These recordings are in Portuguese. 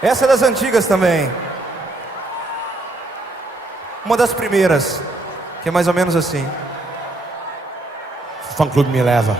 Essa é das antigas também. Uma das primeiras, que é mais ou menos assim. O fã clube me leva.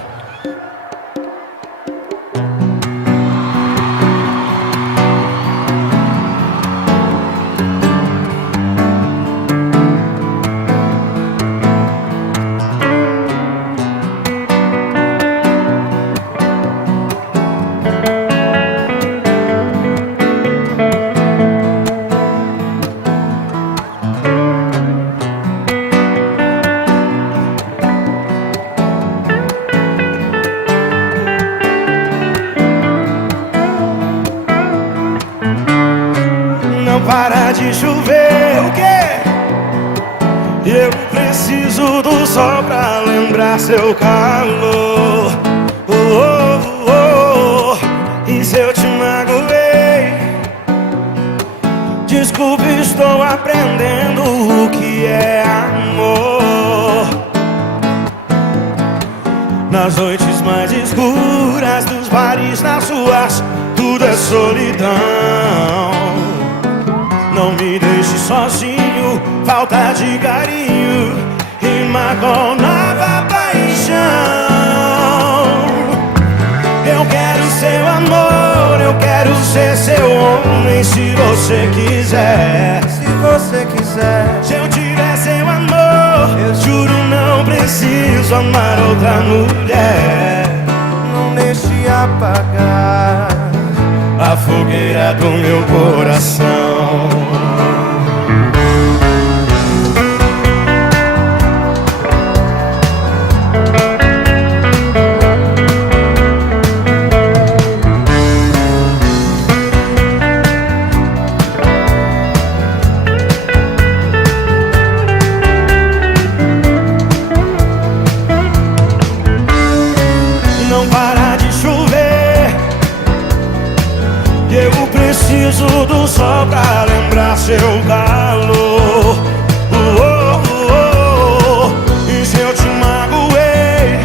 Para de chover, o quê? Eu preciso do sol pra lembrar seu calor. Oh, oh, oh. E se eu te magoei? Desculpe, estou aprendendo o que é amor. Nas noites mais escuras dos bares, nas ruas, tudo é solidão. Não me deixe sozinho, falta de carinho rima com nova paixão. Eu quero seu amor, eu quero ser seu homem, se você quiser. Se você quiser. Se eu tiver seu amor, eu juro não preciso amar outra mulher. Não deixe apagar a fogueira do meu coração. Não para de chover, eu preciso do sol pra lembrar seu calor. Oh, oh, oh. E se eu te magoei,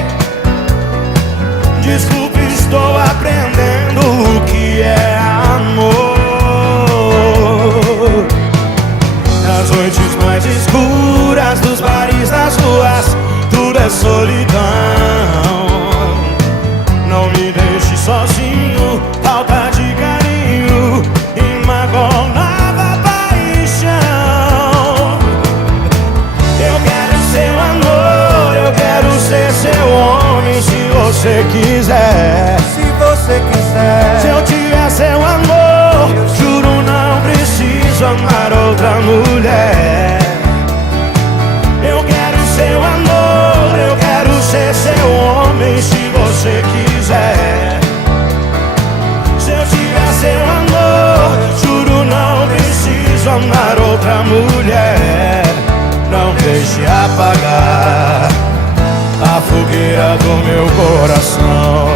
desculpe, estou aprendendo o que é amor. Nas noites mais escuras dos bares, nas ruas, tudo é solidão. Não me deixe sozinho, falta de carinho rima com nova paixão. Eu quero seu amor, eu quero ser seu homem, se você quiser. Se você quiser. Se eu tiver seu amor, juro não preciso amar outra mulher. Eu quero seu amor, eu quero ser seu homem, se você quiser. Se eu tiver seu amor, juro não preciso amar outra mulher. Não deixe apagar a fogueira do meu coração.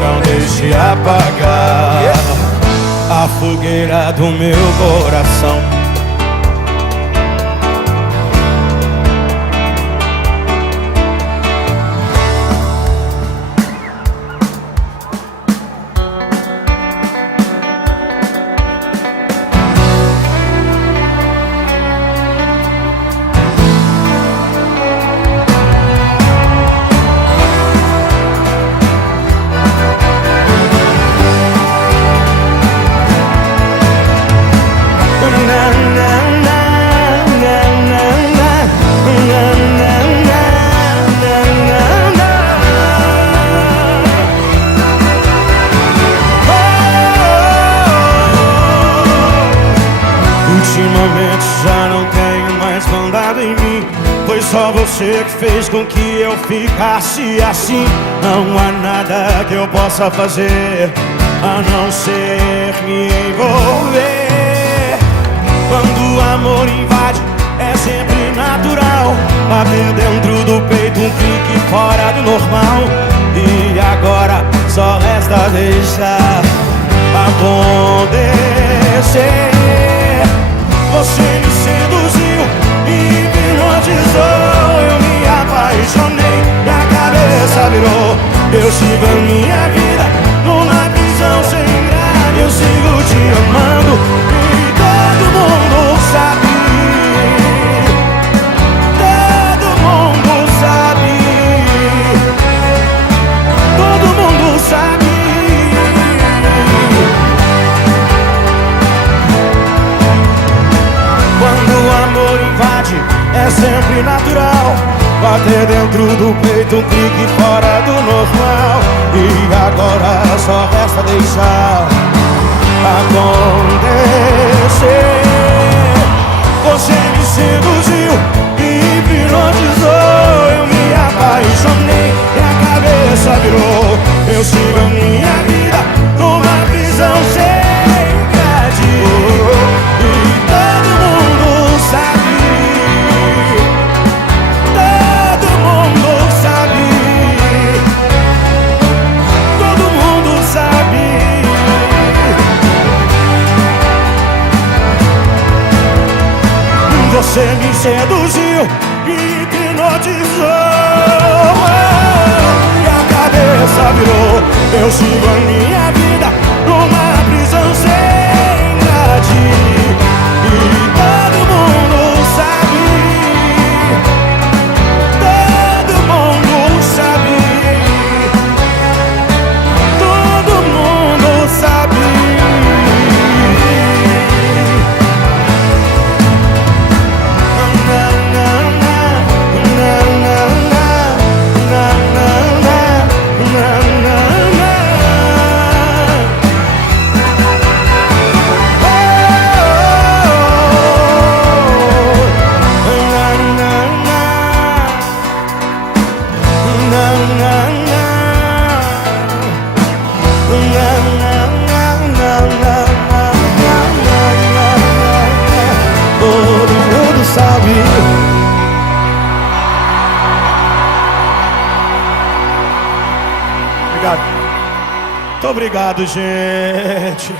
Não deixe apagar a fogueira do meu coração. Ultimamente já não tenho mais mandado em mim. Foi só você que fez com que eu ficasse assim. Não há nada que eu possa fazer a não ser me envolver. Quando o amor invade é sempre natural bater dentro do peito um clique fora do normal. E agora só resta deixar acontecer. Você me seduziu e hipnotizou. Eu me apaixonei e a cabeça virou. Eu sigo a minha vida numa prisão sem grade. Eu sigo bater dentro do peito, um clique fora do normal. E agora só resta deixar acontecer. Você me seduziu e hipnotizou. Eu me apaixonei e a cabeça virou. Eu sigo a minha vida numa prisão sem grade. E todo mundo sabe. Todo mundo sabe. Todo mundo sabe. Você me seduziu e hipnotizou. E a cabeça virou. Eu sigo a minha vida numa prisão sem grade. E todo mundo sabe. Todo mundo sabe. Todo mundo sabe. Todo mundo sabe. Obrigado. Muito obrigado, gente.